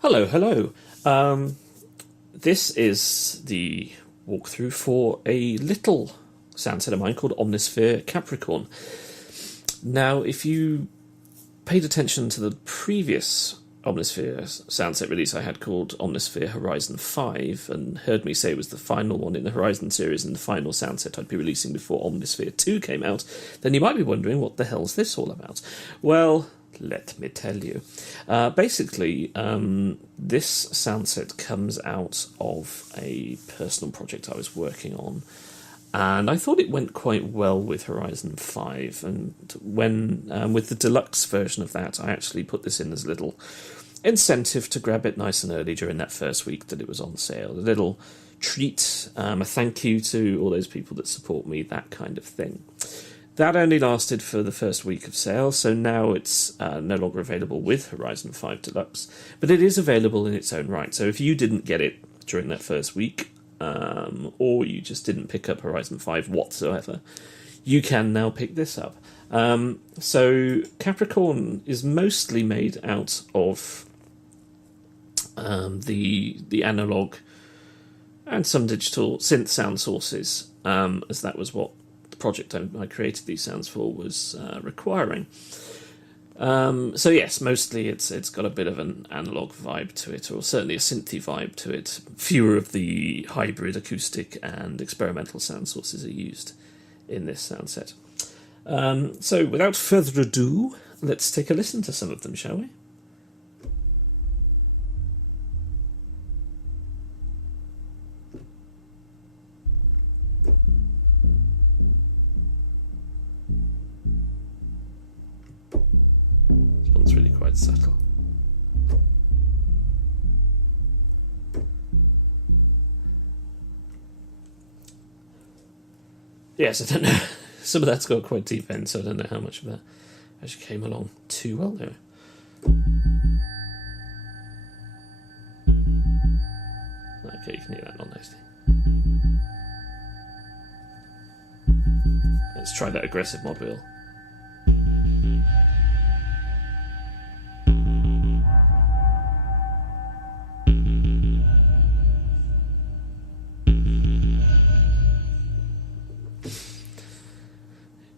Hello, hello. This is the walkthrough for a little soundset of mine called Omnisphere Capricorn. Now, if you paid attention to the previous Omnisphere soundset release I had called Omnisphere Horizon 5 and heard me say it was the final one in the Horizon series and the final soundset I'd be releasing before Omnisphere 2 came out, then you might be wondering what the hell's this all about. Well, let me tell you. Basically, this soundset comes out of a personal project I was working on, and I thought it went quite well with Horizon 5, and when with the deluxe version of that, I actually put this in as a little incentive to grab it nice and early during that first week that it was on sale. A little treat, a thank you to all those people that support me, that kind of thing. That only lasted for the first week of sale, so now it's no longer available with Horizon 5 Deluxe, but it is available in its own right. So if you didn't get it during that first week, or you just didn't pick up Horizon 5 whatsoever, you can now pick this up. So Capricorn is mostly made out of the analog and some digital synth sound sources, as that was what project I created these sounds for was requiring. So yes, mostly it's got a bit of an analog vibe to it, or certainly a synthy vibe to it. Fewer of the hybrid acoustic and experimental sound sources are used in this sound set. So without further ado, let's take a listen to some of them, shall we? Really quite subtle. Yes, I don't know. Some of that's got quite deep end, so I don't know how much of that actually came along too well there. Okay, you can hear that not nicely. Let's try that aggressive mod wheel.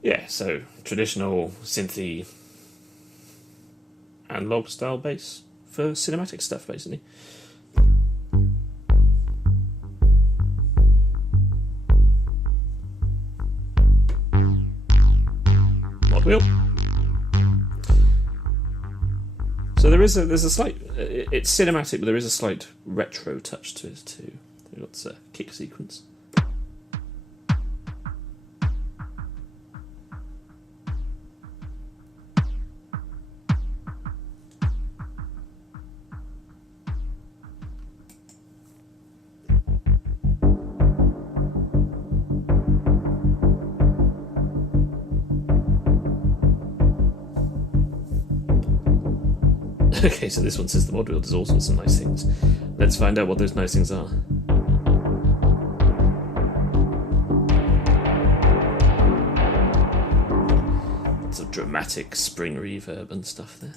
Yeah, so traditional synthy analog style bass for cinematic stuff, basically. Mod wheel. So there's a slight, it's cinematic, but there is a slight retro touch to it too. We've got a kick sequence. Okay, so this one says the mod wheel does all sorts of nice things. Let's find out what those nice things are. Some dramatic spring reverb and stuff there.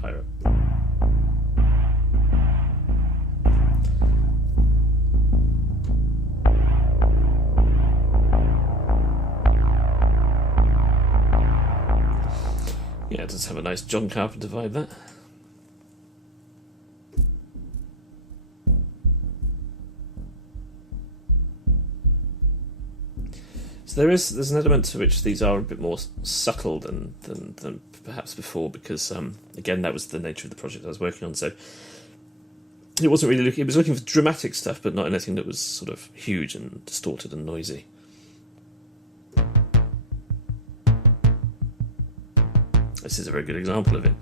Higher up. Yeah, it does have a nice John Carpenter vibe, that. So there's an element to which these are a bit more subtle than perhaps before, because again, that was the nature of the project I was working on. So it wasn't really looking. It was looking for dramatic stuff, but not anything that was sort of huge and distorted and noisy. This is a very good example of it.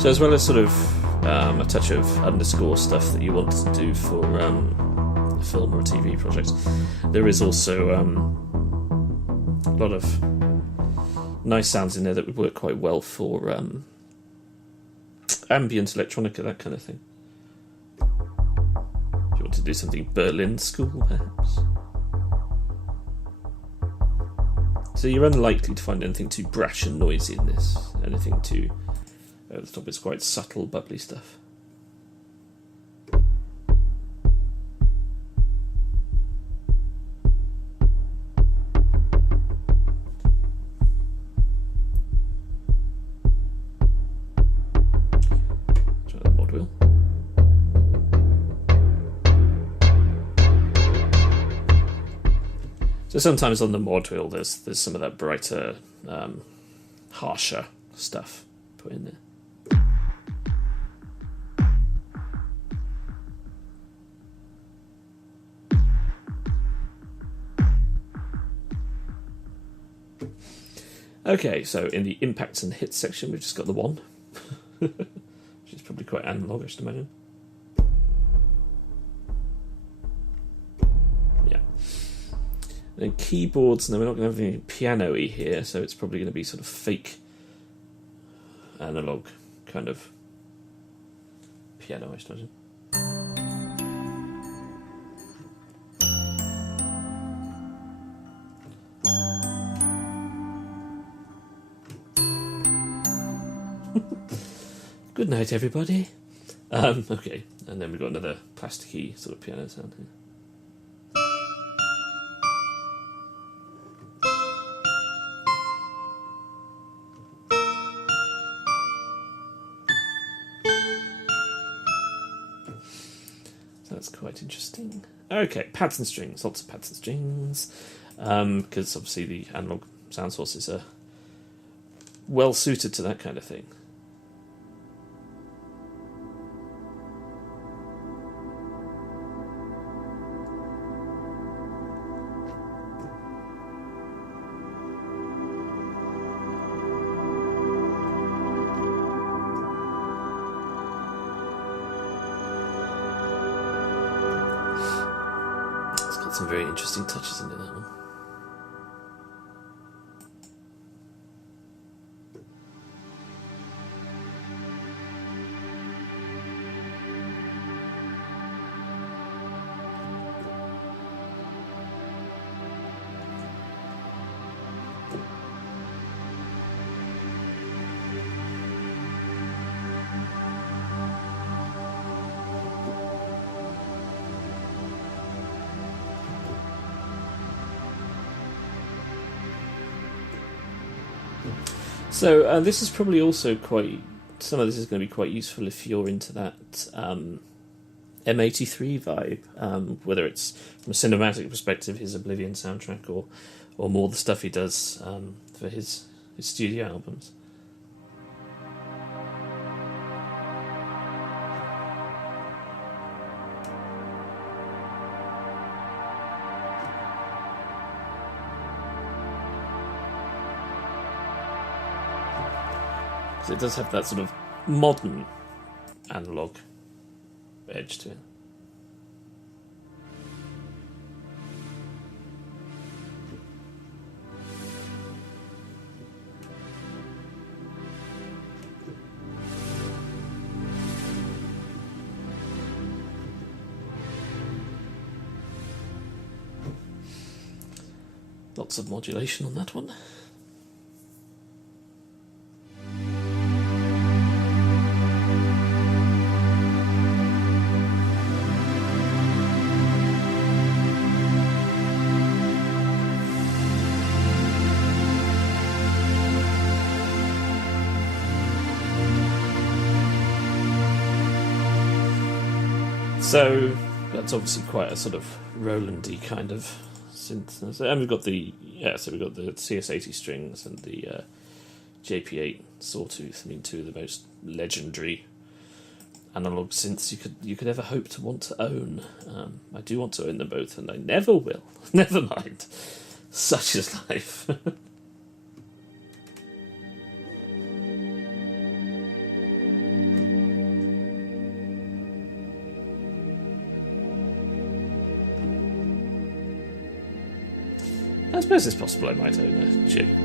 So as well as sort of a touch of underscore stuff that you want to do for a film or a TV project, there is also a lot of nice sounds in there that would work quite well for ambient electronica, that kind of thing. If you want to do something Berlin school, perhaps. So you're unlikely to find anything too brash and noisy in this. Anything too over the top. It's quite subtle, bubbly stuff. Try the mod wheel. So sometimes on the mod wheel there's some of that brighter, harsher stuff put in there. Okay, so in the impacts and hits section, we've just got the one, which is probably quite analog, I should imagine. Yeah. And then keyboards, no, we're not going to have anything piano-y here, so it's probably going to be sort of fake analog kind of piano, I should imagine. Good night, everybody. Okay, and then we've got another plasticky sort of piano sound here. So that's quite interesting. Okay, pads and strings, lots of pads and strings, because obviously the analog sound sources are well suited to that kind of thing. Some very interesting touches into that one. So this is probably also quite... Some of this is going to be quite useful if you're into that M83 vibe, whether it's from a cinematic perspective, his Oblivion soundtrack, or more the stuff he does for his studio albums. It does have that sort of modern analog edge to it. Lots of modulation on that one. So that's obviously quite a sort of Roland-y kind of synth. And we've got the CS80 strings and the JP8 Sawtooth. I mean, two of the most legendary analog synths you could ever hope to want to own. I do want to own them both, and I never will. Never mind. Such is life. I suppose it's possible I might own a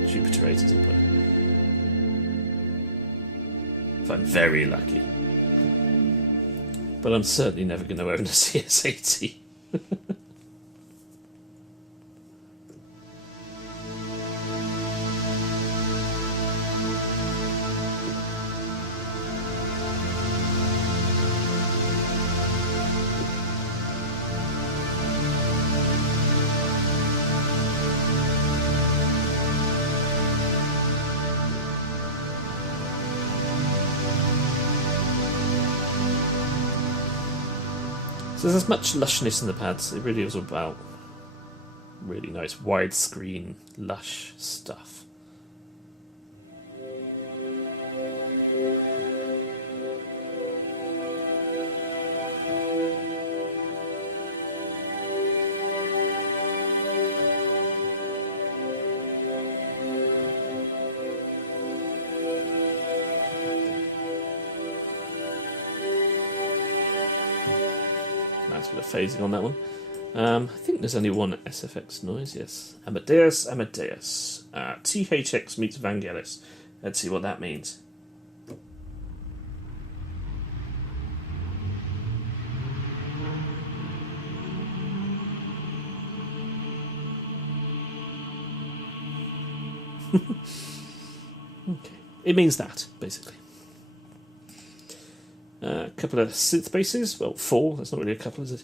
Jupiter 8 at some point. If I'm very lucky. But I'm certainly never going to own a CS80. So there's much lushness in the pads. It really is about really nice widescreen, lush stuff. Nice bit of phasing on that one. I think there's only one SFX noise, yes. Amadeus. THX meets Vangelis. Let's see what that means. Okay. It means that, basically. A couple of synth basses. Well, 4. That's not really a couple, is it?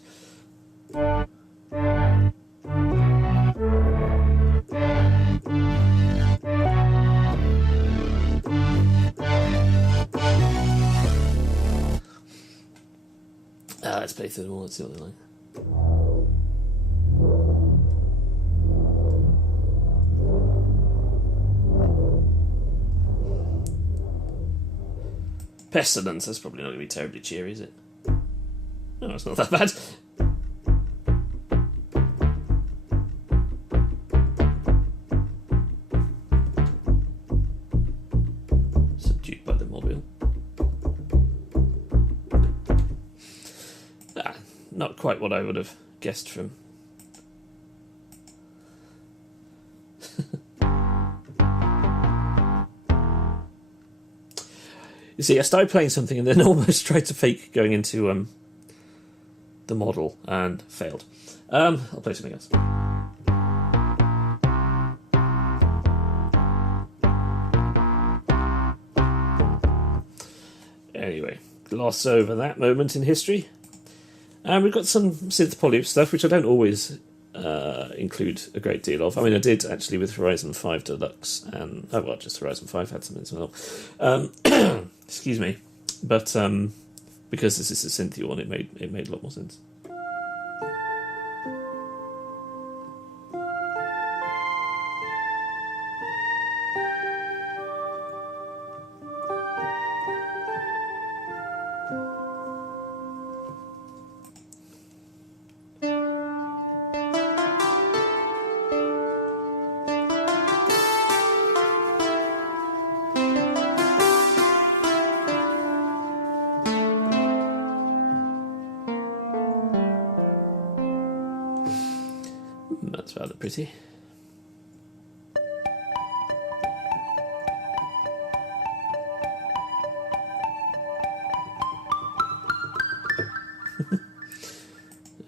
Let's play through them all. Let's see what they're like. Pestilence, that's probably not going to be terribly cheery, is it? No, it's not that bad. Subdued by the mobile. Not quite what I would have guessed from. You see, I started playing something and then almost tried to fake going into the model and failed. I'll play something else. Anyway, gloss over that moment in history. And we've got some synth poly stuff, which I don't always include a great deal of. I mean, I did actually with Horizon 5 Deluxe, and just Horizon 5 had some as well. Excuse me, but because this is a synthy one, it made a lot more sense. That's rather pretty.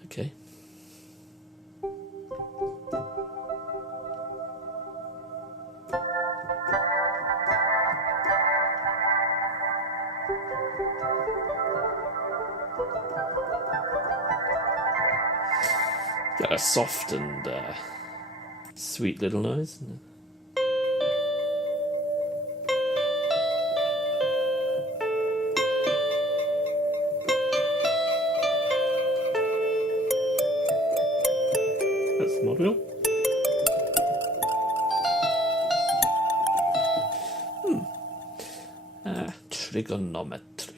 Okay. Got a soft and sweet little noise. That's the mod wheel. trigonometric.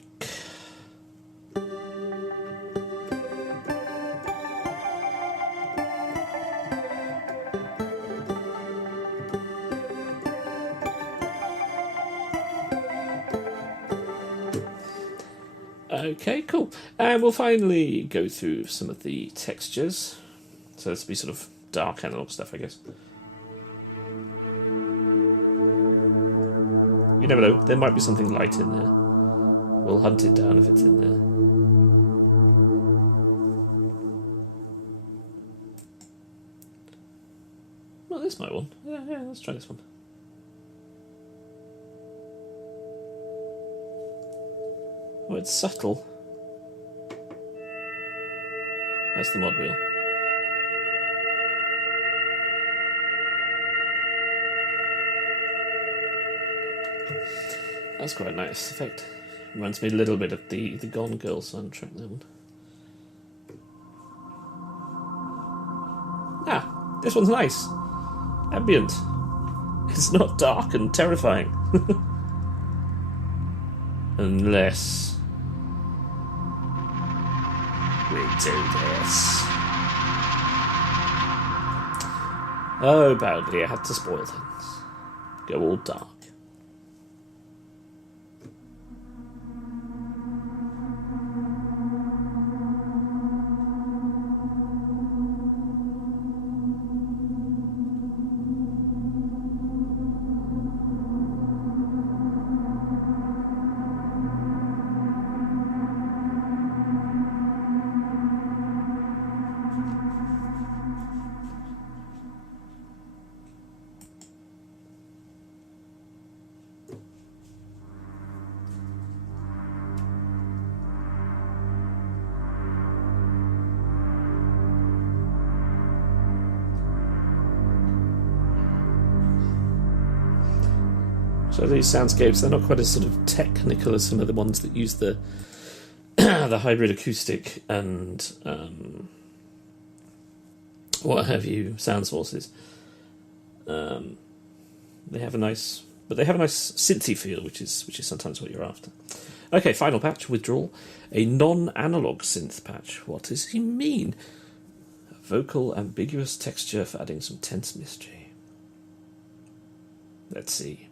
Okay, cool. And we'll finally go through some of the textures. So this will be sort of dark analog stuff, I guess. You never know, there might be something light in there. We'll hunt it down if it's in there. Well, this might one. Yeah, let's try this one. Oh, it's subtle. That's the mod wheel. That's quite a nice effect. Reminds me a little bit of the Gone Girl soundtrack, that one. Ah, this one's nice. Ambient. It's not dark and terrifying. Unless we do this. Oh, badly, I had to spoil things. Go all dark. So these soundscapes, they're not quite as sort of technical as some of the ones that use the the hybrid acoustic and what have you sound sources. They have a nice synthy feel, which is sometimes what you're after. Okay, final patch, withdrawal. A non-analog synth patch. What does he mean? A vocal ambiguous texture for adding some tense mystery. Let's see.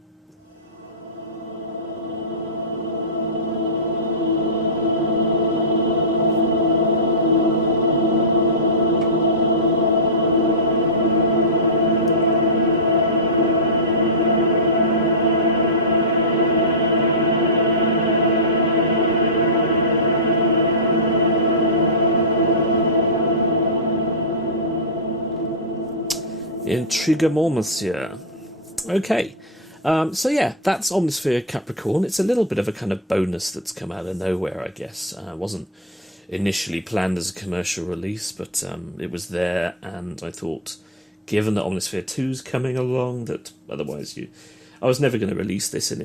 Intrigamormacia. Okay. So yeah, that's Omnisphere Capricorn. It's a little bit of a kind of bonus that's come out of nowhere, I guess. It wasn't initially planned as a commercial release, but it was there, and I thought, given that Omnisphere 2's coming along, that otherwise I was never going to release this I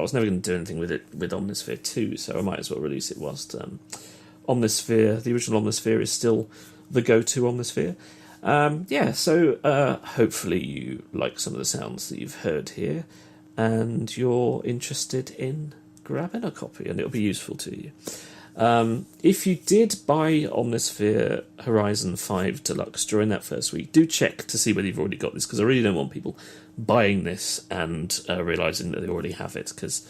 was never going to do anything with it with Omnisphere 2, so I might as well release it whilst Omnisphere, the original Omnisphere, is still the go-to Omnisphere. So hopefully you like some of the sounds that you've heard here, and you're interested in grabbing a copy, and it'll be useful to you. If you did buy Omnisphere Horizon 5 Deluxe during that first week, do check to see whether you've already got this, because I really don't want people buying this and realising that they already have it, because,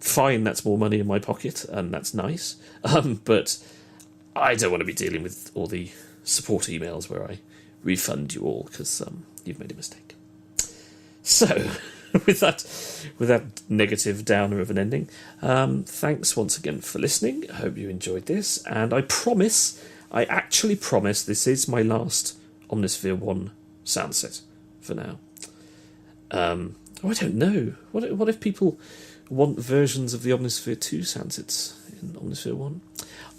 fine, that's more money in my pocket, and that's nice, but I don't want to be dealing with all the support emails where I refund you all because you've made a mistake. So, with that negative downer of an ending, thanks once again for listening. I hope you enjoyed this, and I actually promise this is my last Omnisphere 1 sound set for now. I don't know. What if people want versions of the Omnisphere 2 sound sets in Omnisphere 1?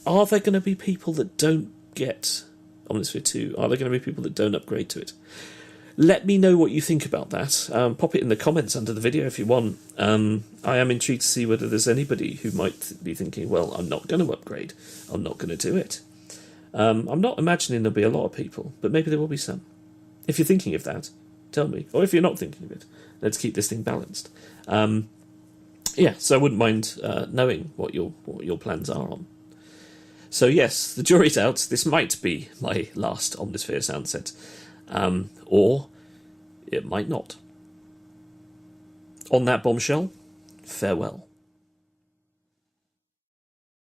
Are there going to be people that don't get Omnisphere 2? Are there going to be people that don't upgrade to it? Let me know what you think about that. Pop it in the comments under the video if you want. I am intrigued to see whether there's anybody who might be thinking, well, I'm not going to upgrade. I'm not going to do it. I'm not imagining there'll be a lot of people, but maybe there will be some. If you're thinking of that, tell me. Or if you're not thinking of it, let's keep this thing balanced. Yeah, so I wouldn't mind knowing what your plans are on. So yes, the jury's out. This might be my last Omnisphere soundset, or it might not. On that bombshell, farewell.